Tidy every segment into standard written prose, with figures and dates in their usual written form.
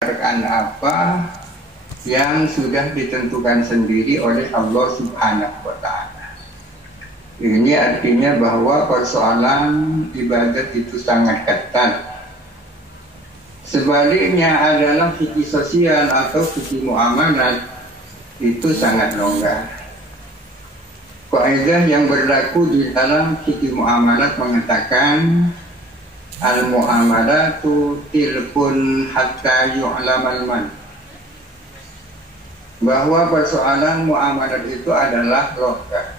berdasarkan apa yang sudah ditentukan sendiri oleh Allah Subhanahu wa Ta'ala. Ini artinya bahwa persoalan ibadat itu sangat ketat. Sebaliknya adalah fikih sosial atau fikih muamalat itu sangat longgar. Kaidah yang berlaku di dalam fikih muamalat mengatakan al-muamalatu tilkun hatta yu'lamal man, bahwa persoalan muamalat itu adalah longgar,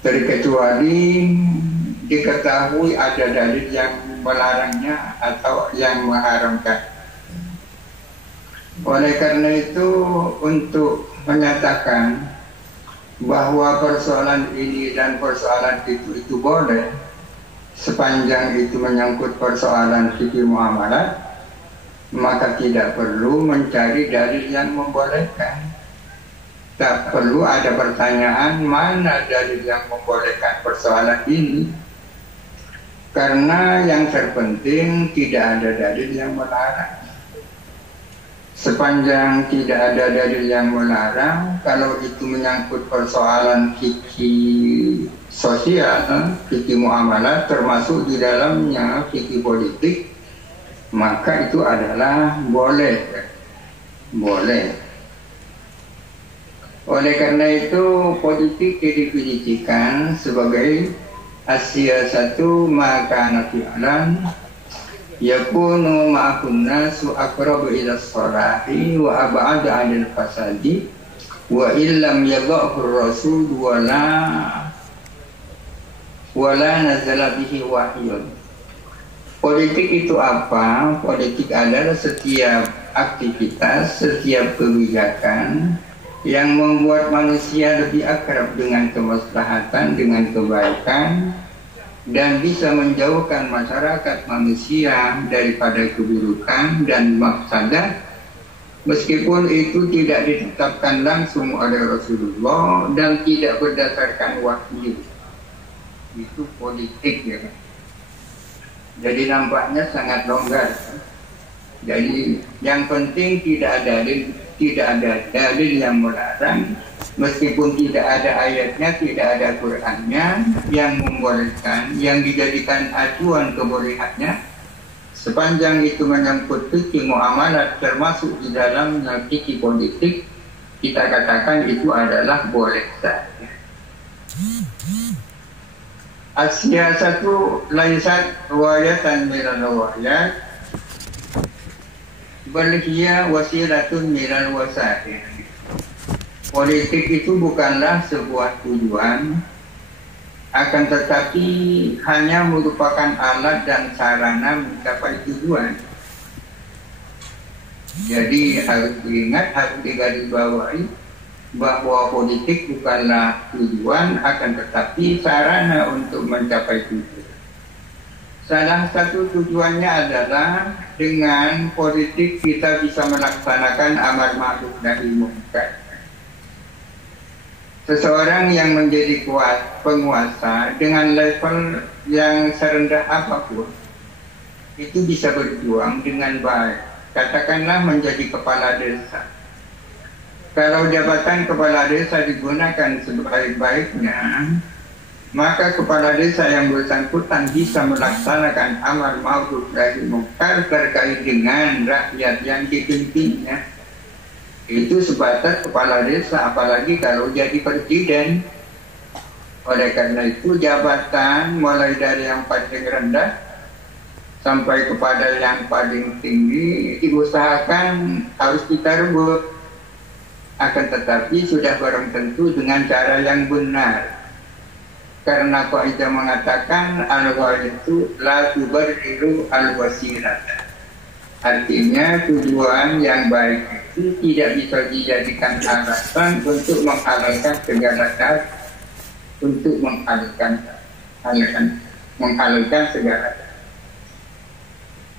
terkecuali diketahui ada dalil yang melarangnya atau yang mengharamkan. Oleh karena itu, untuk menyatakan bahwa persoalan ini dan persoalan itu boleh, sepanjang itu menyangkut persoalan fikih muamalat, maka tidak perlu mencari dalil yang membolehkan. Tak perlu ada pertanyaan mana dalil yang membolehkan persoalan ini, karena yang terpenting tidak ada dalil yang melarang. Sepanjang tidak ada dalil yang melarang, kalau itu menyangkut persoalan fikih sosial, fikih muamalat, termasuk di dalamnya fikih politik, maka itu adalah boleh. Oleh karena itu, politik didefinisikan sebagai as-siyasatu ma kana fi'lan yakunu ma'akun nasu aqrabu ila sholahi wa ab'adu 'anil fasadi wa illam yadha'hu rasul wala nazala bihi wahyun. Politik itu apa? Politik adalah setiap aktivitas, setiap kebijakan yang membuat manusia lebih akrab dengan kemaslahatan, dengan kebaikan, dan bisa menjauhkan masyarakat manusia daripada keburukan dan mafsadah, meskipun itu tidak ditetapkan langsung oleh Rasulullah dan tidak berdasarkan wahyu. Itu politik, ya. Jadi nampaknya sangat longgar. Jadi yang penting tidak ada dalil yang melarang, meskipun tidak ada ayatnya, tidak ada Qur'annya yang membolehkan, yang dijadikan acuan kebolehannya. Sepanjang itu menyangkut fikih muamalat, termasuk di dalamnya fikih politik, kita katakan itu adalah boleh saja. As-siyasatu laisat riwayatan minal riwayat, bal hiya wasilatun minal wasail. Politik itu bukanlah sebuah tujuan, akan tetapi hanya merupakan alat dan sarana mencapai tujuan. Jadi harus diingat, harus digarisbawahi bahwa politik bukanlah tujuan, akan tetapi sarana untuk mencapai tujuan. Salah satu tujuannya adalah dengan politik kita bisa melaksanakan amar ma'ruf nahi munkar. Seseorang yang menjadi penguasa dengan level yang serendah apapun itu bisa berjuang dengan baik. Katakanlah menjadi kepala desa. Kalau jabatan kepala desa digunakan sebaik-baiknya, maka kepala desa yang bersangkutan bisa melaksanakan amar ma'ruf nahi munkar terkait dengan rakyat yang dipimpinnya. Itu sebatas kepala desa, apalagi kalau jadi presiden. Oleh karena itu, jabatan mulai dari yang paling rendah sampai kepada yang paling tinggi diusahakan harus kita rebut, akan tetapi sudah barang tentu dengan cara yang benar. Karena kaidah mengatakan al-ghayatu la tubarriru al-wasilata. Artinya tujuan yang baik itu tidak bisa dijadikan alasan untuk menghalalkan segala cara, untuk menghalalkan segala cara.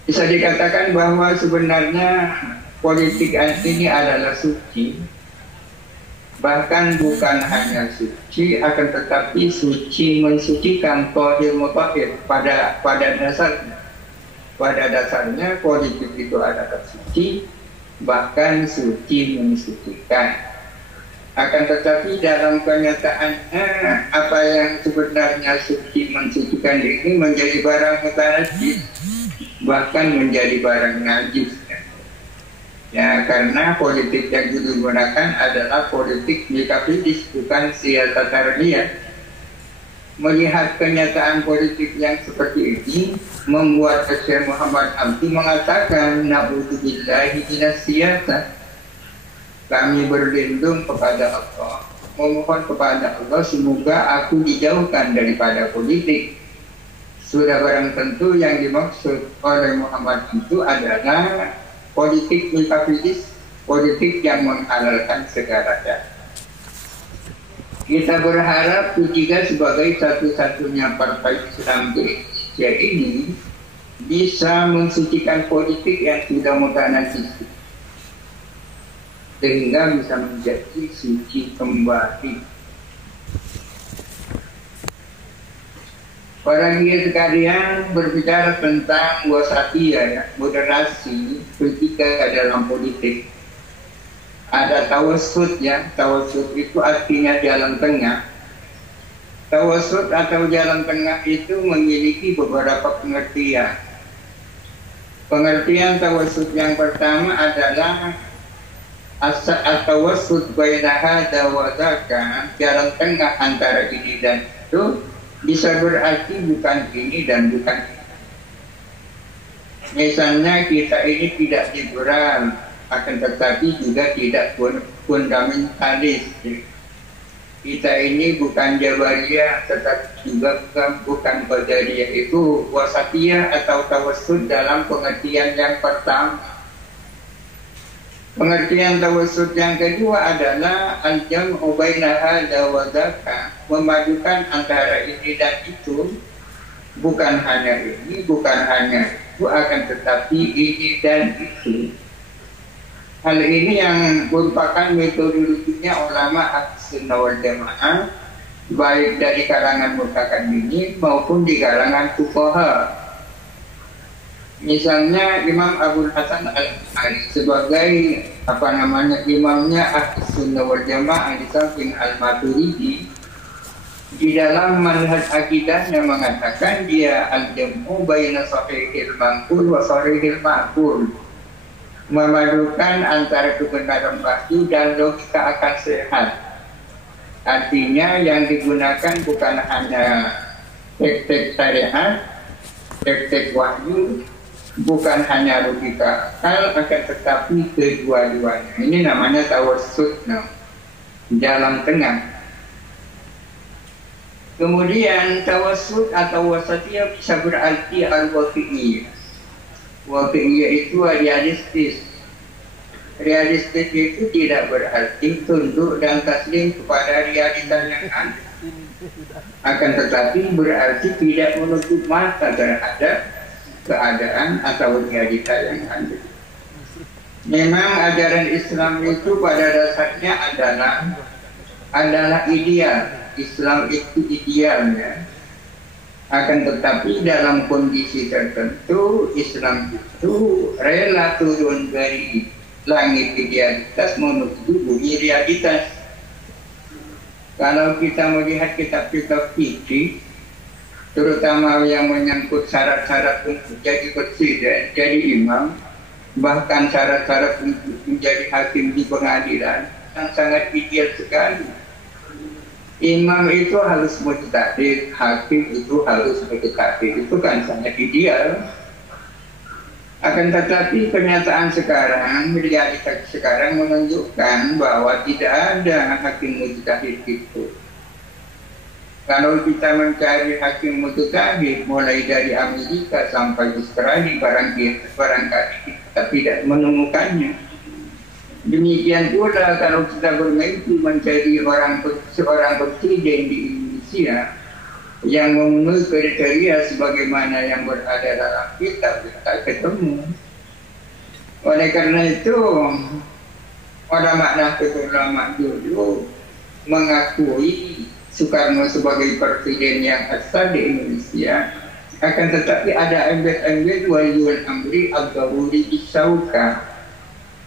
Bisa dikatakan bahwa sebenarnya politik ini adalah suci. Bahkan bukan hanya suci, akan tetapi suci mensucikan, tahir mutahhir pada dasarnya. Pada dasarnya politik itu adalah suci, bahkan suci mensucikan. Akan tetapi dalam kenyataannya apa yang sebenarnya suci mensucikan ini menjadi barang mutanajis, bahkan menjadi barang najis. Ya, karena politik yang digunakan adalah politik metafisik, bukan siasat tarbiyah. Melihat kenyataan politik yang seperti ini membuat Syekh Muhammad Abdi mengatakan, na'udzubillahi minas siyasah. Kami berlindung kepada Allah, memohon kepada Allah semoga aku dijauhkan daripada politik. Sudah barang tentu yang dimaksud oleh Muhammad itu adalah politik metafisik, politik yang menghalalkan segalanya. Kita berharap P3 sebagai satu-satunya partai Islam di Indonesia ini bisa mensucikan politik yang sudah mutanajis, sehingga bisa menjadi suci kembali. Para dia sekalian berbicara tentang wasatiyah, ya, moderasi ketika dalam politik. Ada tawassut, ya, tawassut itu artinya jalan tengah. Tawassut atau jalan tengah itu memiliki beberapa pengertian. Pengertian tawassut yang pertama adalah at-tawassut baina hadza wa dzaka, jalan tengah antara ini dan itu, bisa berarti bukan ini dan bukan ini. Misalnya kita ini tidak liberal, akan tetapi juga tidak fundamentalis. Kita ini bukan Jabariyah, tetapi juga bukan Qadariyah. Itu wasatiyah atau tawassut dalam pengertian yang pertama. Pengertian tawassut yang kedua adalah al-jam'u baina hadza wa dzaka, memadukan antara ini dan itu, bukan hanya ini, bukan hanya itu, akan tetapi ini dan itu. Hal ini yang merupakan metodologinya ulama Ahlussunnah wal Jamaah, baik dari kalangan mutaqaddimin maupun di kalangan fuqaha. Misalnya Imam Abu Hasan Al-Asy'ari sebagai imamnya Ahlussunnah wal Jamaah di samping Al-Maturidi, di dalam manhaj akidahnya mengatakan dia al-jam'u baina sahihil manqul wa sahihil ma'qul, memadukan antara kebenaran wahyu dan logika akal sehat. Artinya yang digunakan bukan hanya teks-teks syariat, teks-teks wahyu, bukan hanya logika akal, akan tetapi kedua-duanya. Ini namanya tawassut, jalan tengah. Kemudian tawassut atau wasatiyah bisa berarti al-wafi'iyah. Wafi'iyah itu realistis. Realistis itu tidak berarti tunduk dan taslim kepada realita yang ada, akan tetapi berarti tidak menutup mata terhadap keadaan atau realita yang ada. Memang ajaran Islam itu pada dasarnya adalah ideal. Islam itu idealnya. Akan tetapi dalam kondisi tertentu Islam itu rela turun dari langit idealitas menuju bumi realitas. Kalau kita melihat kitab-kitab fikih, terutama yang menyangkut syarat-syarat untuk jadi presiden, jadi imam, bahkan syarat-syarat untuk menjadi hakim di pengadilan, yang sangat ideal sekali. Imam itu harus mujtahid, hakim itu harus mujtahid, itu kan sangat ideal. Akan tetapi kenyataan sekarang, realitas sekarang menunjukkan bahwa tidak ada hakim mujtahid itu. Kalau kita mencari hakim mujtahid mulai dari Amerika sampai Australia, barangkali kita tidak menemukannya. Demikian pula kalau kita bermimpi menjadi seorang presiden di Indonesia yang memenuhi kriteria sebagaimana yang berada dalam kitab, kita ketemu. Oleh karena itu, ulama dulu mengakui Soekarno sebagai presiden yang asal di Indonesia, Akan tetapi ada embel-embel waliul amri al-daruri isauka.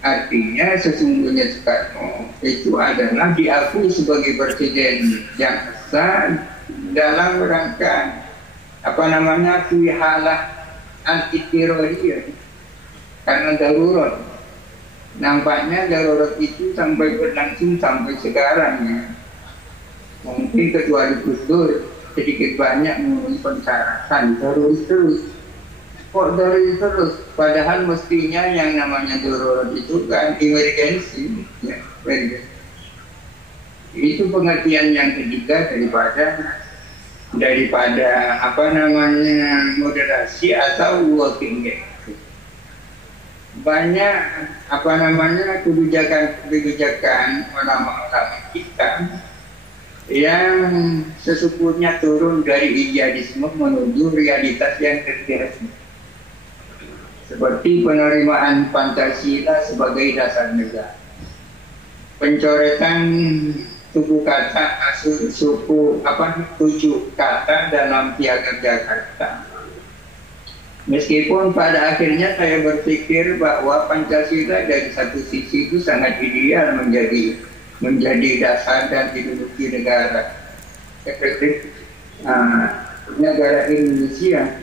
Artinya sesungguhnya Soekarno itu adalah diakui sebagai presiden yang sah dalam rangka fi halah anti-teroris, karena darurat. Nampaknya darurat itu sampai berlangsung sampai sekarang ya. Mungkin kecuali Gus Dur sedikit banyak memenuhi persyaratan darurat terus. Kok darurat terus? Padahal mestinya yang namanya darurat itu kan emergensi ya, itu pengertian yang ketiga daripada moderasi atau working gap. Banyak kebijakan ulama-ulama kita yang sesungguhnya turun dari idealisme menuju realitas yang terkini, seperti penerimaan Pancasila sebagai dasar negara, pencoretan tujuh kata dalam Piagam Jakarta. Meskipun pada akhirnya saya berpikir bahwa Pancasila dari satu sisi itu sangat ideal menjadi dasar dan ideologi negara negara Indonesia.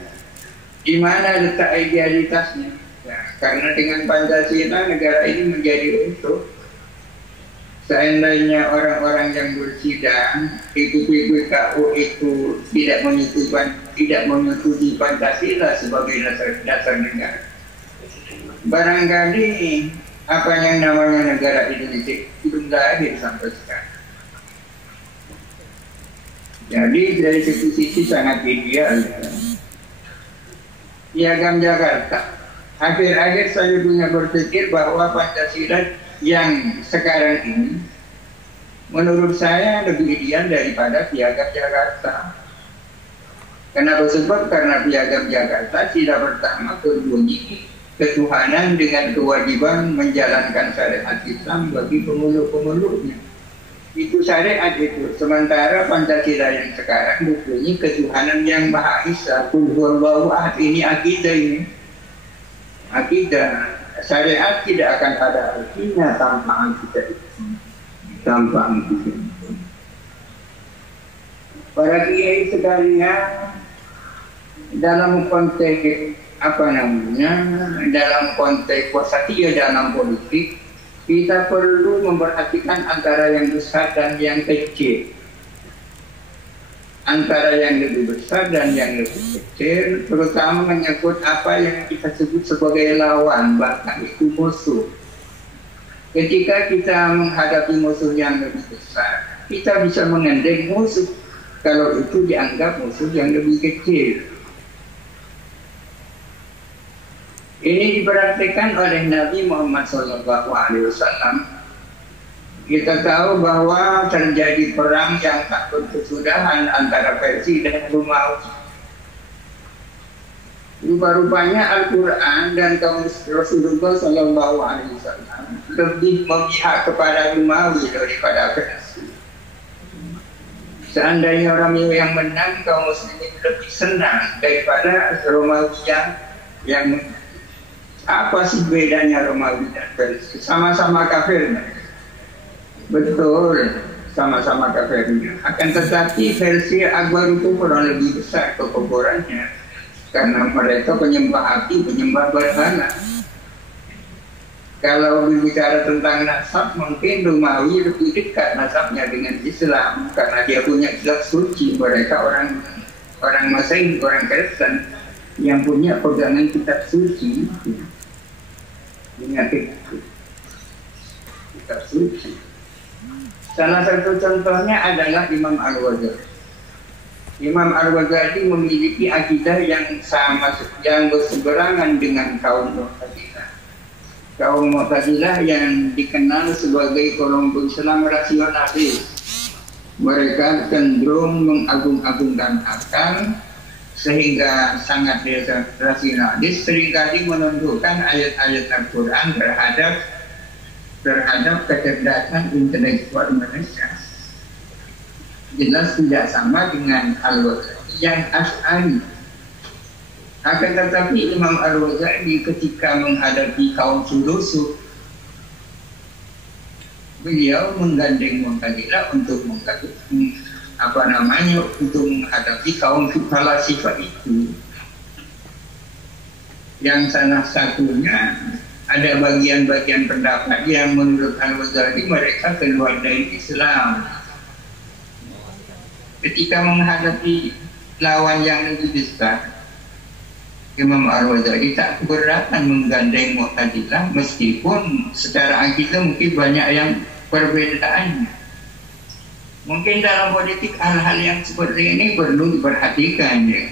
Di mana letak idealitasnya? Ya, karena dengan Pancasila negara ini menjadi utuh. Seandainya orang-orang yang bersidang ibu-ibu KU itu tidak menyetujui Pancasila sebagai dasar negara, barangkali apa yang namanya negara Indonesia belum lahir sampai sekarang. Jadi dari satu sisi sangat ideal. Piagam Jakarta. Akhir-akhir saya punya berpikir bahwa Pancasila yang sekarang ini menurut saya lebih ideal daripada Piagam Jakarta. Kenapa? Sebab karena Piagam Jakarta tidak pertama berbunyi ketuhanan dengan kewajiban menjalankan syariat Islam bagi pemeluk-pemeluknya. Itu syariat itu. Sementara Pancasila yang sekarang berbunyi ketuhanan yang Maha Esa. Qul huwallahu ahad. Ini akidah ini. Akidah. Syariat tidak akan ada artinya tanpa akidah itu. Tanpa akidah itu. Para kiai sekalian, dalam konteks dalam konteks wasatiyah dalam politik, kita perlu memperhatikan antara yang besar dan yang kecil, antara yang lebih besar dan yang lebih kecil, terutama menyangkut apa yang kita sebut sebagai lawan, bahkan itu musuh. Ketika kita menghadapi musuh yang lebih besar, kita bisa mengendeng musuh kalau itu dianggap musuh yang lebih kecil. Ini diperhatikan oleh Nabi Muhammad SAW. Kita tahu bahwa terjadi perang yang tak berkesudahan antara Persia dan Romawi. Rupa-rupanya Al-Quran dan kaum Rasulullah SAW lebih memihak kepada Romawi daripada Persia. Seandainya Romawi yang menang, kaum Muslimin lebih senang daripada Romawi yang menang. Apa sih bedanya Romawi dan Persia? Sama-sama kafirnya. Betul, sama-sama kafirnya. Akan tetapi versi Akbar itu kurang lebih besar kekokorannya, karena mereka penyembah api, penyembah berhala. Kalau berbicara tentang nasab, mungkin Romawi lebih dekat nasabnya dengan Islam, karena dia punya kitab suci. Mereka orang Masehi, orang Kristen yang punya pegangan kitab suci. Punya kitab suci. Salah satu contohnya adalah Imam Al-Ghazali. Imam Al-Ghazali memiliki akidah yang berseberangan dengan kaum Mu'tazilah. Kaum Mu'tazilah yang dikenal sebagai kelompok Islam rasionalis. Mereka cenderung mengagung-agungkan akal sehingga sangat rasionalis, seringkali menundukkan ayat-ayat Al-Quran terhadap kecerdasan intelektual mereka. Jelas tidak sama dengan Al-Ghazali yang Asy'ari. Akan tetapi Imam Al-Ghazali ketika menghadapi kaum filosof, beliau menggandeng Mu'tazilah untuk untuk menghadapi kaum falasifah itu. Yang salah satunya ada bagian-bagian pendapat yang menurut Al-Ghazali mereka keluar dari Islam. Ketika menghadapi lawan yang lebih besar, Imam Al-Ghazali tak keberatan menggandeng Mu'tazilah meskipun secara akidah mungkin banyak yang perbedaannya. Mungkin dalam politik hal-hal yang seperti ini perlu diperhatikan ya.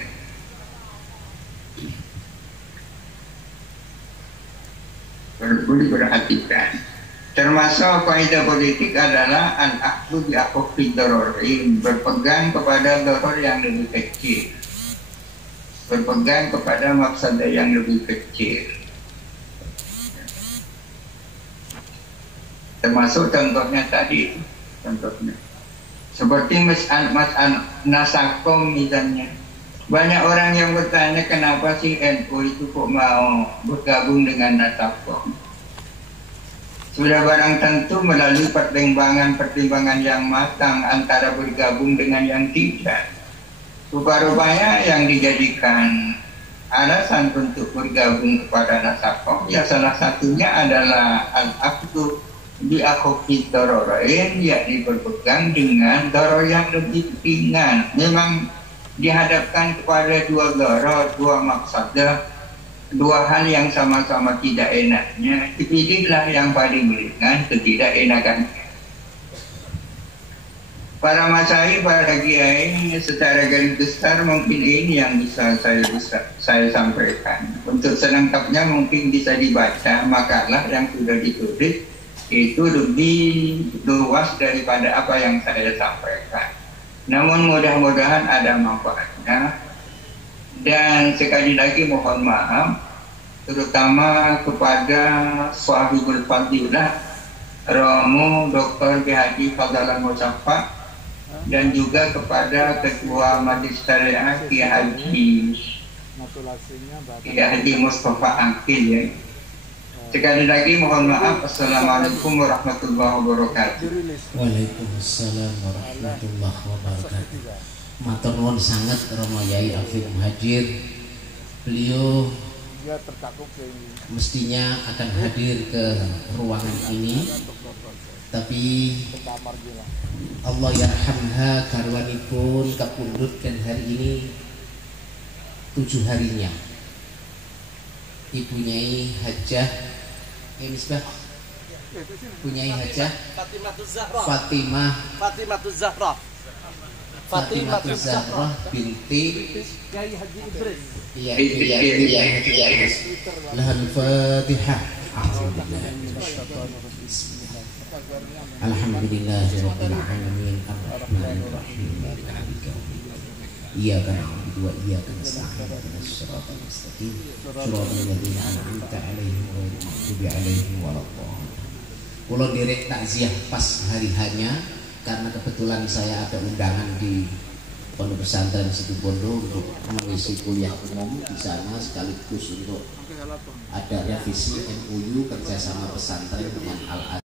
Perlu diperhatikan. Termasuk kaidah politik adalah al-akhdhu bi aqfi dararin, berpegang kepada darar yang lebih kecil, berpegang kepada mafsadah yang lebih kecil. Termasuk contohnya tadi, contohnya seperti mas'al nasakom misalnya. Banyak orang yang bertanya kenapa sih NU itu kok mau bergabung dengan Nasakom. Sudah barang tentu melalui pertimbangan yang matang antara bergabung dengan yang tidak. Rupa-rupanya yang dijadikan alasan untuk bergabung kepada Nasakom ya salah satunya adalah al-aqdu bi aqfi dararain, yakni berpegang dengan darar yang lebih ringan. Memang dihadapkan kepada dua darar, dua maqsadah, dua hal yang sama-sama tidak enaknya, dipilihlah yang paling ringan ketidakenakan. Para masyayikh, para kiai secara garis besar mungkin ini yang bisa saya sampaikan. Untuk selengkapnya mungkin bisa dibaca makalah yang sudah ditulis, itu lebih luas daripada apa yang saya sampaikan. Namun mudah-mudahan ada manfaatnya. Dan sekali lagi mohon maaf terutama kepada Sahibul Fadilah Romo Dr. Haji Fadlan Musaffa dan juga kepada Ketua Majelis Syariah Kiai Haji Mustafa Akil ya. Sekali lagi mohon maaf. Assalamualaikum warahmatullahi wabarakatuh. Waalaikumsalam warahmatullahi wabarakatuh. Matur nuwun sangat Romo Yai Afif Muhajir. Beliau mestinya akan hadir ke ruangan ini, tapi Allah yarhamha garwanipun kapundhut dan hari ini 7 harinya. Ibu Nyai Hajah Misbah, punya Hajah Fatimah Zahra binti lahal Fatihah. Alhamdulillahirabbil alamin arrahmanir rahim iyyaka na'budu wa iyyaka nasta'in ihdinas siratal mustaqim siratal ladzina an'amta 'alaihim ghairil maghdubi 'alaihim waladdallin. Kula nderek takziah pas hari hanya karena kebetulan saya ada undangan di Pondok Pesantren Situbondo untuk mengisi kuliah umum di sana sekaligus untuk ada revisi MOU kerjasama pesantren dengan Al-Azhar.